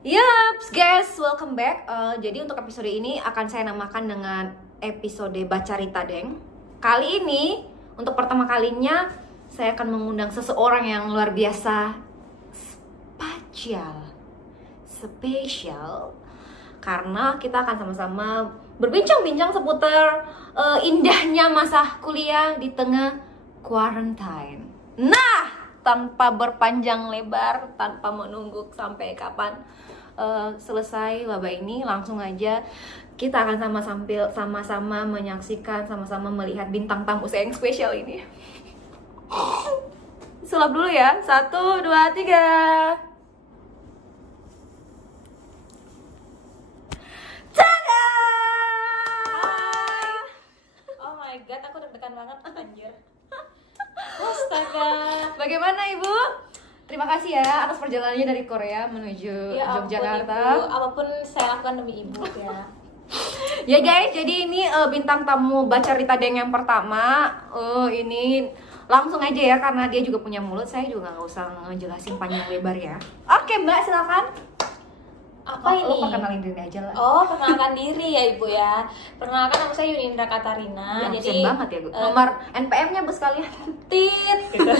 Yups, guys, welcome back. Jadi untuk episode ini akan saya namakan dengan episode Bacarita Deng. Kali ini untuk pertama kalinya saya akan mengundang seseorang yang luar biasa spesial, karena kita akan sama-sama berbincang-bincang seputar indahnya masa kuliah di tengah quarantine. Nah, tanpa berpanjang lebar, tanpa menunggu sampai kapan selesai wabah ini, langsung aja kita akan sama-sama menyaksikan, sama-sama melihat bintang tamu saya yang spesial ini. Sulap dulu ya, 1, 2, 3. Tada! Hai. Oh my god, aku deg-degan banget anjir. Astaga. Bagaimana Ibu? Terima kasih ya atas perjalanannya dari Korea menuju Ya Yogyakarta. ampun, Ibu. Apapun saya lakukan demi Ibu ya. Ya guys, jadi ini bintang tamu Bacarita Deng yang pertama. Ini langsung aja ya, karena dia juga punya mulut. Saya juga nggak usah ngejelasin panjang lebar ya. Oke Mbak, silakan. Apa ini? Lo perkenalin diri aja lah. Oh, perkenalkan diri ya Ibu ya. Perkenalkan, nama saya Yunindra Katarina. Ya, jadi banget ya, Bu. Nomor NPM-nya Bu sekalian. tit gitu.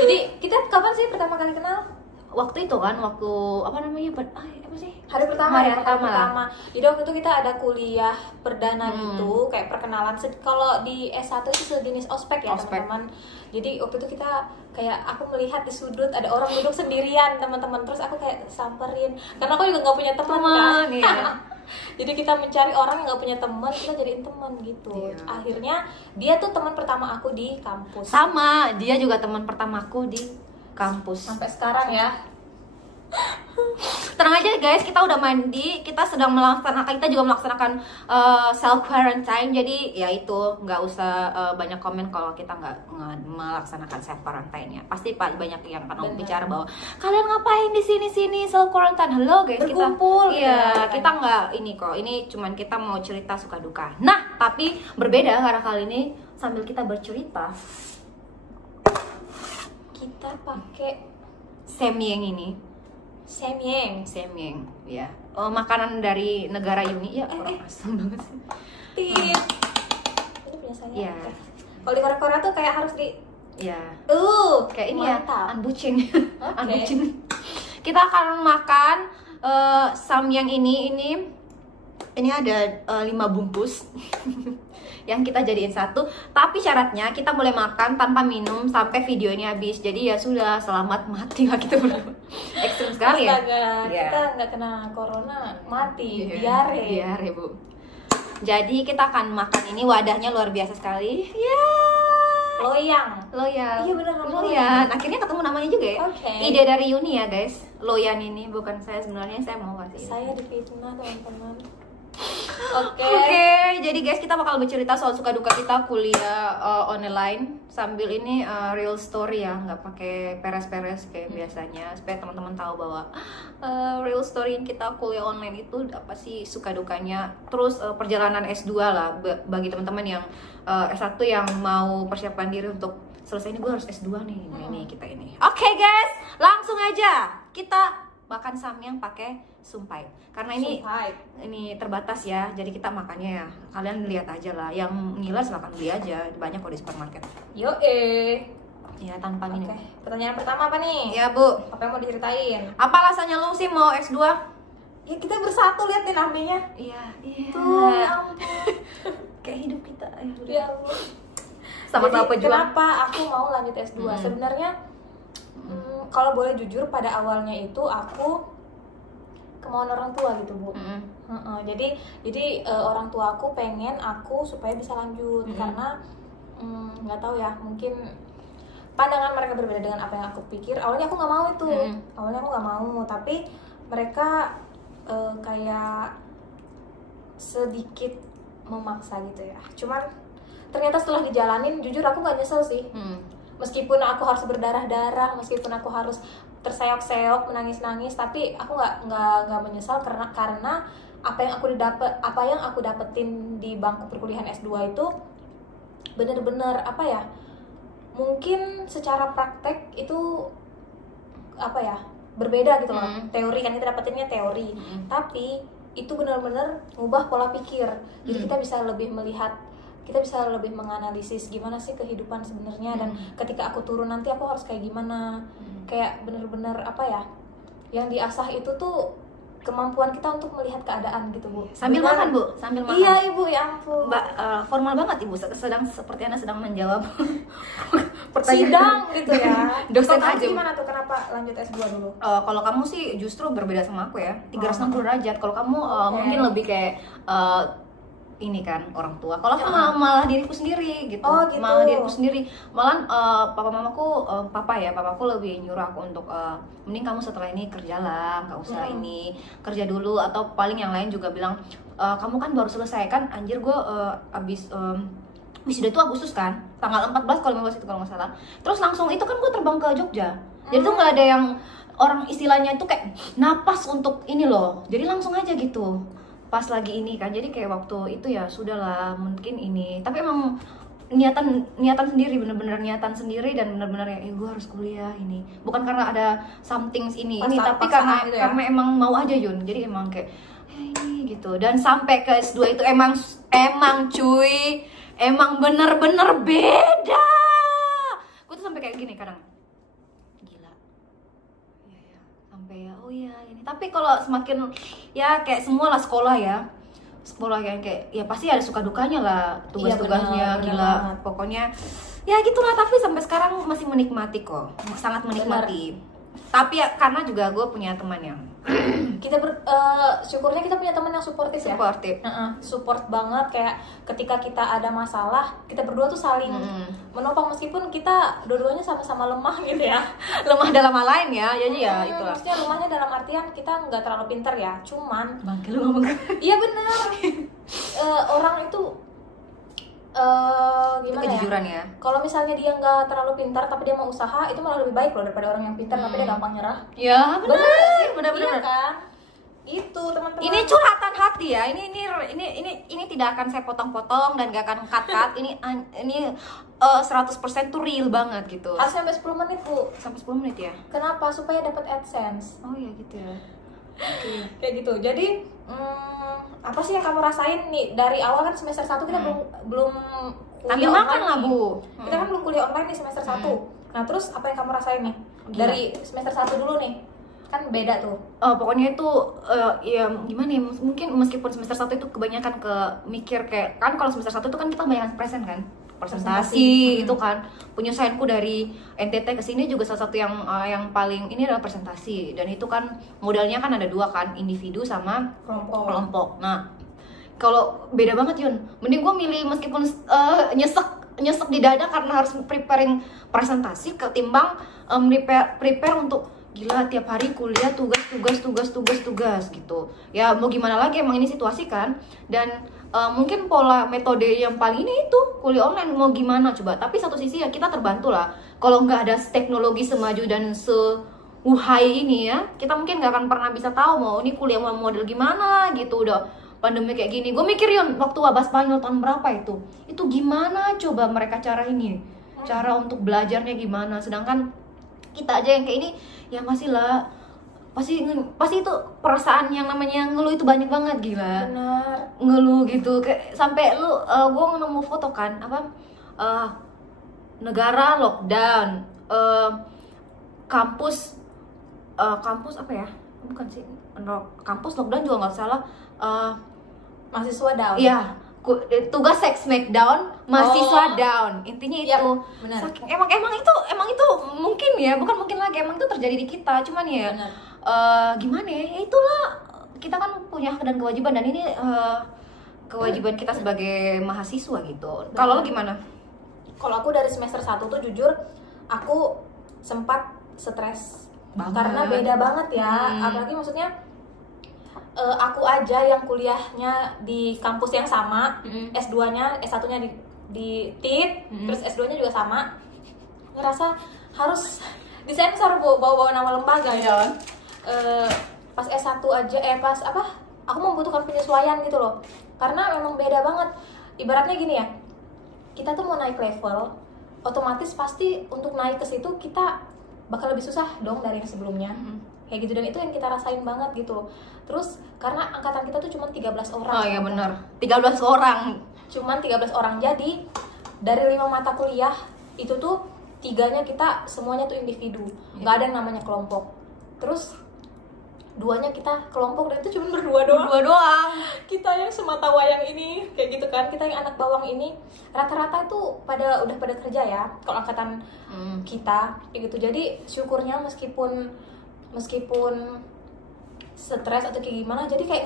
Jadi kita kapan sih pertama kali kenal? Waktu itu kan, waktu apa namanya? Apa sih? Hari pertama Hari ya, pertama. hari pertama. Jadi waktu itu kita ada kuliah perdana gitu, kayak perkenalan. Kalau di S1 itu sejenis ospek ya, Ospek. teman-teman. Jadi waktu itu kita kayak, aku melihat di sudut ada orang duduk sendirian, teman-teman. Terus aku kayak samperin, karena aku juga nggak punya teman kan. Iya. Jadi kita mencari orang yang nggak punya teman, kita jadiin teman gitu. Iya. Akhirnya dia tuh teman pertama aku di kampus. Sama, dia juga teman pertamaku di kampus. Sampai sekarang ya. Tenang aja guys, kita udah mandi, kita juga melaksanakan self quarantine. Jadi ya itu, nggak usah banyak komen kalau kita nggak melaksanakan self quarantine ya. Pasti banyak yang akan bicara bahwa kalian ngapain di sini self quarantine. Halo guys, Berkumpul, kita, iya, gitu. kita nggak ini kok. Ini cuman kita mau cerita suka duka. Nah, tapi berbeda karena kali ini sambil kita bercerita, Kita pakai Samyang ini. Samyang. Samyang, ya. Makanan dari negara Uni ya. Orang asam banget sih. Tit. Ini punya saya. Iya. Oke. Kalau di Korea tuh kayak harus di Ya. kayak ini Ya, ya. anbucin. Oke. Anbucin. Kita akan makan samyang ini ada 5 bungkus. Yang kita jadiin satu, tapi syaratnya kita boleh makan tanpa minum sampai video ini habis. Jadi ya sudah, selamat mati lah kita berdua. Ekstrim sekali ya. Astaga, Iya. kita nggak kena corona, mati, Iya, diare. Diare, Bu. Jadi kita akan makan ini, wadahnya luar biasa sekali. Ya. Loyang. Loyan. Iya, bener, namanya Loyan. Akhirnya ketemu namanya juga ya. Oke. Ide dari Yuni ya guys. Loyan ini bukan saya sebenarnya, saya mau kasih. Saya difitnah teman-teman. Oke, jadi guys, kita bakal bercerita soal suka duka kita kuliah online sambil ini real story ya, nggak pakai peres-peres kayak biasanya, supaya teman-teman tahu bahwa real story kita kuliah online itu apa sih suka dukanya. Terus perjalanan S2 lah bagi teman-teman yang S1 yang mau persiapan diri untuk selesai ini, gue harus S2 nih. Nah, ini kita ini. Oke guys, langsung aja kita makan samyang pakai sumpai. Karena ini terbatas ya, jadi kita makannya ya. Kalian lihat aja lah, yang ngiler silahkan beli aja, banyak kok di supermarket. Yo Ya tanpa minum. Oke. Pertanyaan pertama apa nih? Ya Bu, Apa yang mau diceritain? apa alasannya lu sih mau S2? Ya kita bersatu, lihat nih namanya. Iya. Tuh, ya ampun. Kayak hidup kita. Ya ampun. Sama-sama Jadi, pejuang. kenapa aku mau lanjut S2? Sebenarnya kalau boleh jujur, pada awalnya itu aku kemauan orang tua gitu, Bu. Jadi orang tua aku pengen aku supaya bisa lanjut, karena nggak tahu ya, mungkin pandangan mereka berbeda dengan apa yang aku pikir. Awalnya aku nggak mau itu. Awalnya aku nggak mau, tapi mereka kayak sedikit memaksa gitu ya. Cuman ternyata setelah dijalanin, jujur aku nggak nyesel sih. Meskipun aku harus berdarah-darah, meskipun aku harus terseok-seok, menangis-nangis, tapi aku nggak menyesal karena apa yang aku dapetin di bangku perkuliahan S2 itu bener-bener apa ya? Mungkin secara praktek itu apa ya? berbeda gitu loh. Teori kan kita dapetinnya teori, tapi itu benar-benar ngubah pola pikir. Jadi kita bisa lebih melihat, kita bisa lebih menganalisis gimana sih kehidupan sebenarnya, dan ketika aku turun nanti aku harus kayak gimana. Kayak benar-benar apa ya, yang diasah itu tuh kemampuan kita untuk melihat keadaan gitu, Bu. Sambil makan, Bu, sambil makan. Iya, Ibu, ya ampun. Mbak, formal banget Ibu, sedang seperti Anda sedang menjawab sidang gitu ya. Dosen Kalau aja. gimana tuh, kenapa lanjut S2 dulu? Kalau kamu sih justru berbeda sama aku ya, 360 derajat. Kalau kamu mungkin lebih kayak ini kan orang tua. Kalau aku malah diriku sendiri gitu. Gitu. Malah diriku sendiri. Malah papaku lebih nyuruh aku untuk mending kamu setelah ini kerjalah, nggak usah ini, kerja dulu. Atau paling yang lain juga bilang, kamu kan baru selesai kan, anjir gue abis wisuda itu Agustus kan, tanggal 14 kalau itu kalau nggak salah. Terus langsung itu kan gue terbang ke Jogja. Jadi tuh nggak ada yang orang istilahnya itu kayak napas untuk ini loh. Jadi langsung aja gitu. Pas lagi ini kan, jadi kayak waktu itu ya sudahlah mungkin ini. Tapi emang niatan sendiri, bener-bener niatan sendiri, dan bener-bener ya gue harus kuliah ini. Bukan karena ada something ini, tapi karena gitu ya? Karena emang mau aja Yun. Jadi emang kayak ini gitu. Dan sampai ke S2 itu emang cuy, emang bener-bener beda. Gue tuh sampai kayak gini kadang, gila ya, sampai ya oh iya ini. Tapi kalau semakin ya kayak semua lah sekolah yang kayak ya pasti ada suka dukanya lah, tugas-tugasnya gila pokoknya ya gitulah. Tapi sampai sekarang masih menikmati kok, sangat menikmati. Tapi ya karena juga gue punya teman yang kita syukurnya kita punya teman yang suportif ya. Support banget, kayak ketika kita ada masalah kita berdua tuh saling menopang, meskipun kita dua-duanya sama-sama lemah gitu ya. Lemah dalam hal lain ya, jadi ya itulah. Maksudnya lemahnya dalam artian kita nggak terlalu pintar ya, cuman bangke lu ngomong. Iya bener. Orang itu gimana kejujuran ya? Kalau misalnya dia nggak terlalu pintar tapi dia mau usaha, itu malah lebih baik loh daripada orang yang pintar tapi dia gampang nyerah. Ya benar. Iya kan? Itu teman-teman. Ini curhatan hati ya. Ini tidak akan saya potong-potong dan gak akan cut. Ini 100% tuh real banget gitu. Harus sampai 10 menit, Bu. Sampai 10 menit ya? Kenapa? Supaya dapat AdSense. Oh iya gitu ya. Kayak gitu. Jadi apa sih yang kamu rasain nih dari awal kan semester 1 kita belum ambil makan lah, Bu. Kita kan belum kuliah online nih semester 1. Nah, terus apa yang kamu rasain nih? Dari semester 1 dulu nih. Kan beda tuh. Pokoknya itu ya gimana ya, mungkin meskipun semester 1 itu kebanyakan ke mikir kayak kan, kalau semester 1 itu kan kita banyak present kan, presentasi itu kan. Penyelesaianku dari NTT ke sini juga salah satu yang paling ini adalah presentasi, dan itu kan modalnya kan ada dua kan, individu sama kelompok. Nah kalau beda banget Yun, mending gue milih meskipun nyesek di dada karena harus preparing presentasi ketimbang prepare untuk gila tiap hari kuliah tugas gitu ya. Mau gimana lagi, emang ini situasi kan. Dan mungkin pola metode yang paling ini itu kuliah online, mau gimana coba. Tapi satu sisi ya kita terbantu lah, kalau nggak ada teknologi semaju dan seuhai ini ya, kita mungkin nggak akan pernah bisa tahu mau ini kuliah model gimana gitu. Udah pandemi kayak gini, gue mikir Yun, waktu wabah Spanyol tahun berapa itu gimana coba mereka cara untuk belajarnya gimana, sedangkan kita aja yang kayak ini ya masih lah, pasti itu perasaan yang namanya ngeluh itu banyak banget, gila. Benar. Ngeluh gitu kayak sampai gue nemu foto kan negara lockdown, kampus apa ya, bukan sih kampus lockdown juga nggak salah, mahasiswa down. Iya, tugas smackdown, mahasiswa down, intinya itu. Yep, benar. Emang itu mungkin ya, bukan mungkin lagi, emang itu terjadi di kita, cuman ya gimana ya, itulah kita kan punya hak dan kewajiban, dan ini kewajiban kita sebagai mahasiswa gitu. Kalau lo gimana? Kalau aku dari semester 1 tuh jujur aku sempat stres banget. Karena beda banget ya, apalagi maksudnya aku aja yang kuliahnya di kampus yang sama, S2-nya, S1-nya di TIT, terus S2-nya juga sama. Ngerasa harus disensor, Bu, bawa nama lembaga ya. Pas S1 aja, aku membutuhkan penyesuaian gitu loh. Karena memang beda banget. Ibaratnya gini ya, kita tuh mau naik level, otomatis pasti untuk naik ke situ kita bakal lebih susah dong dari yang sebelumnya. kayak gitu, dan itu yang kita rasain banget gitu. Terus karena angkatan kita tuh cuma 13 orang. Oh iya benar, 13 orang. Cuman 13 orang, jadi dari 5 mata kuliah itu tuh 3-nya kita semuanya tuh individu, nggak ada yang namanya kelompok. Terus 2-nya kita kelompok, dan itu cuma berdua doang. Kita yang semata wayang ini kayak gitu kan, kita yang anak bawang ini rata-rata itu udah pada kerja ya kalau angkatan kita kayak gitu. Jadi syukurnya meskipun stres atau kayak gimana, jadi kayak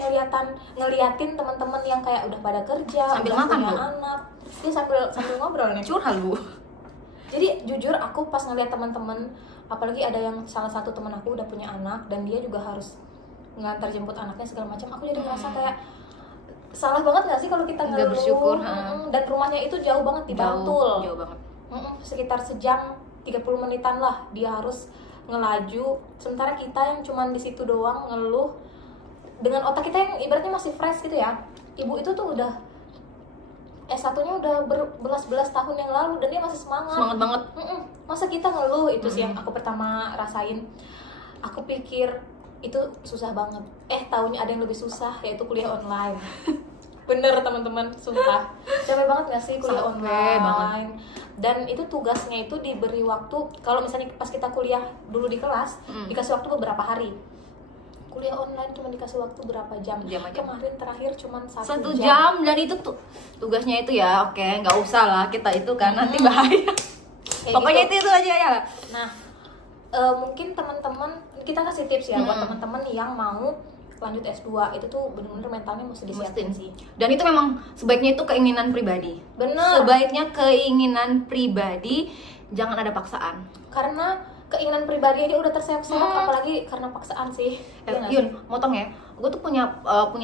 ngeliatin teman-teman yang kayak udah pada kerja, sambil udah makan, punya anak, dia sambil ngobrol nih. Curhat lu. Jadi jujur aku pas ngeliat teman-teman, apalagi ada yang salah satu teman aku udah punya anak dan dia juga harus ngantar jemput anaknya segala macam, aku jadi ngerasa kayak salah banget gak sih kalau kita ngeluh. Bersyukur. Dan rumahnya itu jauh banget di Bantul. Jauh banget. Sekitar sejam 30 menitan lah dia harus ngelaju, sementara kita yang cuman di situ doang ngeluh dengan otak kita yang ibaratnya masih fresh gitu ya. Ibu itu tuh udah S1-nya udah berbelas-belas tahun yang lalu dan dia masih semangat banget. Masa kita ngeluh? Itu sih yang aku pertama rasain. Aku pikir itu susah banget, taunya ada yang lebih susah, yaitu kuliah online. Bener teman-teman, sumpah capek banget gak sih kuliah online banget. Dan itu tugasnya itu diberi waktu, kalau misalnya pas kita kuliah dulu di kelas dikasih waktu beberapa hari, kuliah online cuma dikasih waktu berapa jam. Kemarin terakhir cuma 1 jam. Dan itu tuh tugasnya itu ya, oke, nggak usah lah kita itu kan nanti bahaya. Pokoknya gitu. itu aja ya. Nah mungkin teman-teman kita kasih tips ya buat teman-teman yang mau lanjut S2, itu tuh bener-bener mentalnya mesti disiapin sih. Dan itu memang sebaiknya itu keinginan pribadi. Bener. Sebaiknya keinginan pribadi, jangan ada paksaan. Karena keinginan pribadi aja udah terseok-seok, apalagi karena paksaan sih. Yun, motong ya. Gue tuh punya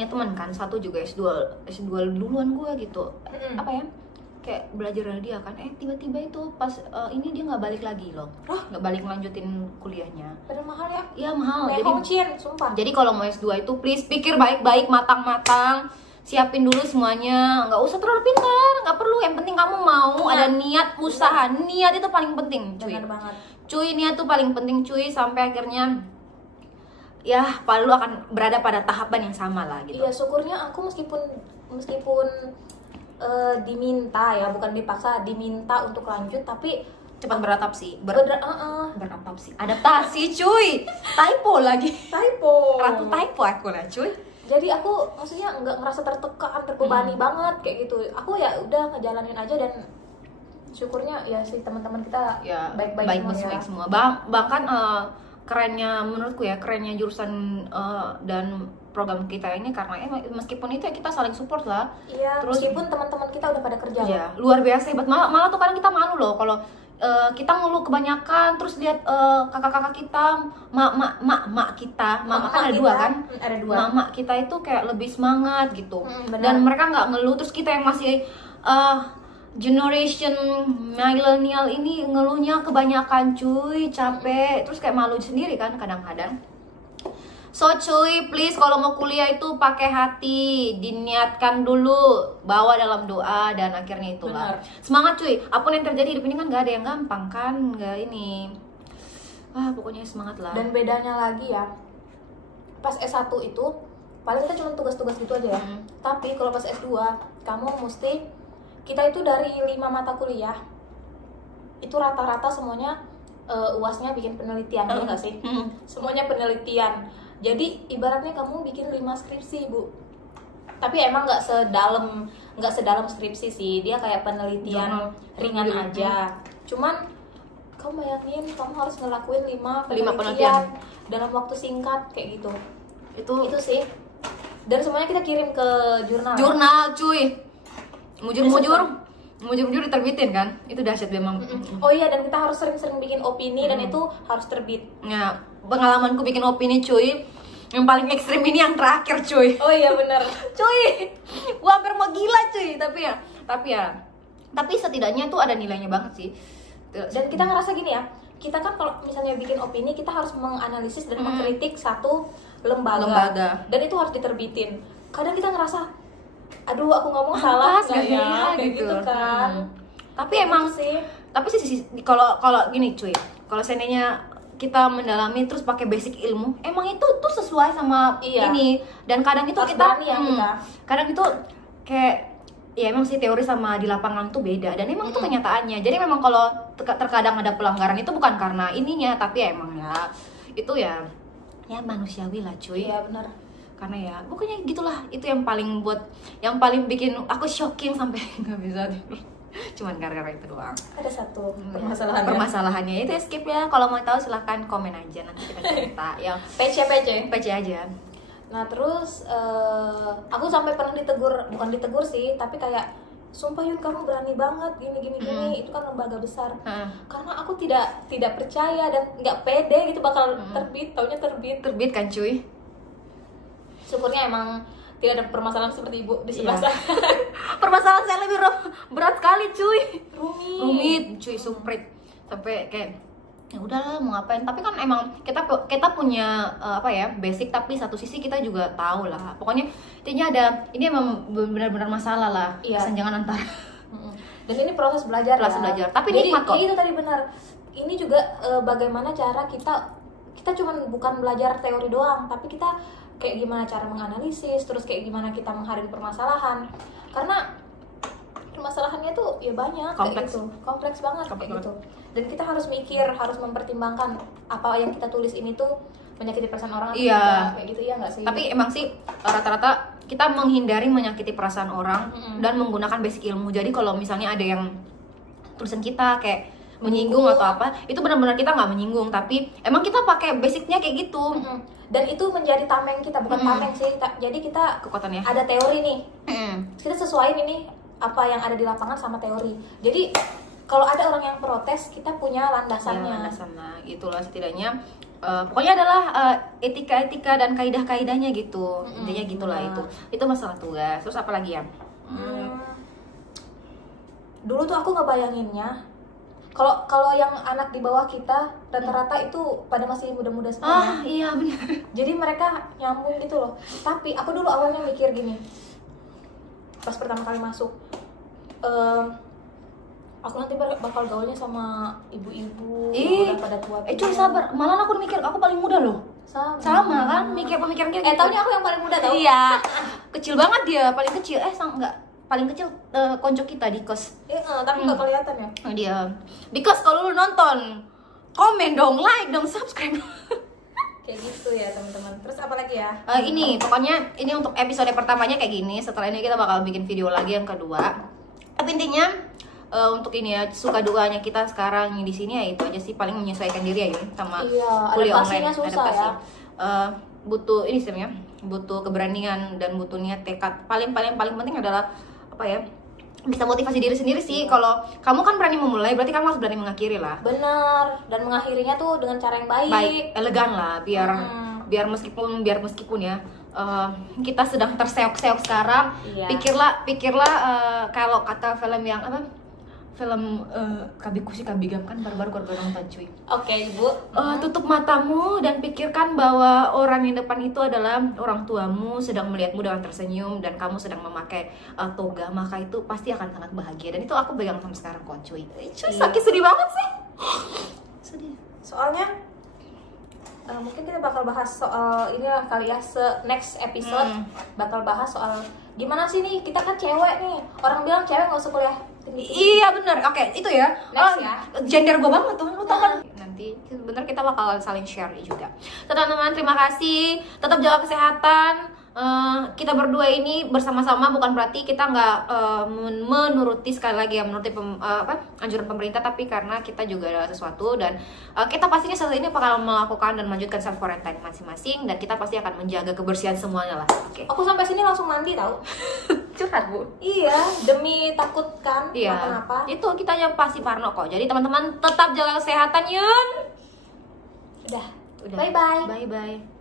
teman kan, satu juga S2 duluan gue gitu. Apa ya? Kayak belajar dari dia kan, tiba-tiba itu pas ini dia nggak balik lagi loh, nggak balik melanjutin kuliahnya. Padahal mahal ya? Iya mahal. Sumpah. Jadi kalau mau S2 itu please pikir baik-baik, matang-matang, siapin dulu semuanya, nggak usah terlalu pintar, nggak perlu. Yang penting kamu mau, ada niat, usaha, niat itu paling penting, cuy. Benar banget. Cuy, niat tuh paling penting, cuy, sampai akhirnya ya lu akan berada pada tahapan yang sama lah gitu. Iya, syukurnya aku meskipun diminta ya, bukan dipaksa, diminta untuk lanjut, tapi cepat beradaptasi. Adaptasi, cuy. Typo lagi. Ratu typo aku lah, cuy. Jadi aku maksudnya nggak ngerasa tertekan, terbebani banget kayak gitu. Aku ya udah ngejalanin aja, dan syukurnya ya si teman-teman kita ya baik-baik semua. Bahkan kerennya menurutku ya, kerennya jurusan dan program kita ini karena meskipun itu ya kita saling support lah. Iya. Terus meskipun teman-teman kita udah pada kerja. Iya, luar biasa hebat. Malah tuh kadang kita malu loh kalau kita ngeluh kebanyakan, terus lihat kakak-kakak kita, mak kita, mama kan ada dua kan? Ada 2. Mama kita itu kayak lebih semangat gitu. Benar. Dan mereka nggak ngeluh, terus kita yang masih generation millennial ini ngeluhnya kebanyakan, cuy, capek, terus kayak malu sendiri kan kadang-kadang. So cuy, please kalau mau kuliah itu pakai hati, diniatkan dulu, bawa dalam doa, dan akhirnya itulah. Semangat cuy, apapun yang terjadi hidup ini kan gak ada yang gampang kan, gak ini. Pokoknya semangat lah. Dan bedanya lagi ya, pas S1 itu paling kita cuma tugas-tugas gitu aja ya. Tapi kalau pas S2, kamu mesti, kita itu dari 5 mata kuliah itu rata-rata semuanya UASnya bikin penelitian, ya nggak sih? Semuanya penelitian. Jadi ibaratnya kamu bikin 5 skripsi, Bu. Tapi emang nggak sedalam skripsi sih, dia kayak penelitian ringan aja. Cuman kamu bayangin kamu harus ngelakuin 5 penelitian dalam waktu singkat kayak gitu. Itu sih. Dan semuanya kita kirim ke jurnal. Cuy. Mujur diterbitin kan, itu dahsyat memang. Oh iya, dan kita harus sering-sering bikin opini dan itu harus terbit. Ya, pengalamanku bikin opini, cuy, yang paling ekstrim ini yang terakhir, cuy. Oh iya benar. Cuy, gua hampir mau gila, cuy. Tapi setidaknya itu ada nilainya banget sih. Dan kita ngerasa gini ya, kita kan kalau misalnya bikin opini, kita harus menganalisis dan mengkritik satu lembaga. Dan itu harus diterbitin. Kadang kita ngerasa, aduh aku ngomong salah nggak ya, kayak gitu kan. Tapi emang sih, tapi sih kalau gini cuy, kalau seandainya kita mendalami terus pakai basic ilmu, emang itu tuh sesuai sama ini. Dan kadang itu kita kadang itu kayak ya emang sih teori sama di lapangan tuh beda, dan emang itu kenyataannya. Jadi memang kalau terkadang ada pelanggaran itu bukan karena ininya, tapi ya emang ya itu ya manusiawi lah cuy. Iya benar. Karena ya pokoknya gitulah, itu yang paling bikin aku shocking sampai nggak bisa tidur. Cuman gara-gara itu doang. Ada satu permasalahannya itu skip ya. Kalau mau tahu silahkan komen aja, nanti kita cerita. Yang PC aja. Nah terus aku sampai pernah bukan ditegur sih, tapi kayak sumpah Yun kamu berani banget gini itu kan lembaga besar. Karena aku tidak percaya dan nggak pede gitu bakal taunya terbit kan cuy. Syukurnya emang tidak ada permasalahan seperti ibu di sebelah sana. Permasalahan saya lebih berat sekali cuy. Rumit cuy, sumprit. Sampai kayak ya udahlah mau ngapain. Tapi kan emang kita punya basic, tapi satu sisi kita juga tahu lah. Pokoknya intinya ini emang benar-benar masalah lah. Kesenjangan antara. Dan ini proses belajar. Tapi nikmat kok. Itu tadi benar. Ini juga bagaimana cara kita cuman bukan belajar teori doang, tapi kita kayak gimana cara menganalisis, terus kayak gimana kita menghadapi permasalahan. Karena permasalahannya tuh ya banyak, kompleks banget kayak gitu. Dan kita harus mikir, harus mempertimbangkan apa yang kita tulis ini tuh menyakiti perasaan orang atau tidak, kayak gitu ya nggak sih? Tapi emang sih rata-rata kita menghindari menyakiti perasaan orang dan menggunakan basic ilmu. Jadi kalau misalnya ada yang tulisan kita kayak menyinggung atau apa, itu benar-benar kita nggak menyinggung, tapi emang kita pakai basicnya kayak gitu. Dan itu menjadi tameng kita, bukan tameng sih. Jadi kita kekuatannya ada teori nih, kita sesuaiin ini apa yang ada di lapangan sama teori. Jadi kalau ada orang yang protes, kita punya landasannya. Itulah setidaknya. Pokoknya adalah etika-etika dan kaidah-kaidahnya gitu. Intinya gitulah itu masalah tugas. Terus apa lagi ya? Dulu tuh aku ngebayanginnya kalau yang anak di bawah kita rata-rata itu pada masih muda-muda semua. Iya benar. Jadi mereka nyambung gitu loh. Tapi aku dulu awalnya mikir gini, pas pertama kali masuk, aku nanti bakal gaulnya sama ibu-ibu udah pada tua. Cuy sabar, malah aku mikir aku paling muda loh. Sama kan, pemikiran gitu. Taunya aku yang paling muda tau. Iya, kecil banget dia, paling kecil. Paling kecil konco kita di kos. Tapi nggak kelihatan ya. Dia di kos. Kalau lu nonton, komen dong, like dong, subscribe. Kayak gitu ya teman-teman. Terus apa lagi ya? Ini pokoknya ini untuk episode pertamanya kayak gini. Setelah ini kita bakal bikin video lagi yang kedua. Tapi intinya untuk ini ya, suka dukanya kita sekarang di sini ya itu aja sih, paling menyesuaikan diri ya sama kuliah online. Susah ya. Butuh ini sebenarnya, butuh keberanian dan butuh niat, tekad. Paling penting adalah apa ya, bisa motivasi diri sendiri sih. Kalau kamu kan berani memulai, berarti kamu harus berani mengakhiri lah. Bener, dan mengakhirinya tuh dengan cara yang baik, elegan lah, biar meskipun ya kita sedang terseok-seok sekarang. Pikirlah kalau kata film yang apa, film Kabikushi Kabigam kan baru-baru nonton cuy. Oke, Ibu. Tutup matamu dan pikirkan bahwa orang yang depan itu adalah orang tuamu, sedang melihatmu dengan tersenyum dan kamu sedang memakai toga, maka itu pasti akan sangat bahagia. Dan itu aku pegang sampai sekarang kok cuy. Sakit, sedih banget sih. Sedih. Soalnya mungkin kita bakal bahas soal ini lah kali ya, next episode bakal bahas soal gimana sih nih, kita kan cewek nih, orang bilang cewek nggak usah kuliah tinggi. Iya benar. Oke, itu ya. Next ya. Gender gue banget tuh, lu tau kan? Nanti sebentar kita bakal saling share juga. Teman-teman, terima kasih. Tetap jaga kesehatan. Kita berdua ini bersama-sama, bukan berarti kita nggak menuruti, sekali lagi ya, menuruti anjuran pemerintah, tapi karena kita juga ada sesuatu dan kita pastinya saat ini bakal melakukan dan melanjutkan self quarantine masing-masing, dan kita pasti akan menjaga kebersihan semuanya lah. Oke. Aku sampai sini langsung mandi tau. Curhat bu. Iya, demi takut kan kenapa? Itu kita yang pasti parno kok. Jadi teman-teman tetap jaga kesehatan Yun. Udah. Bye bye. Bye bye.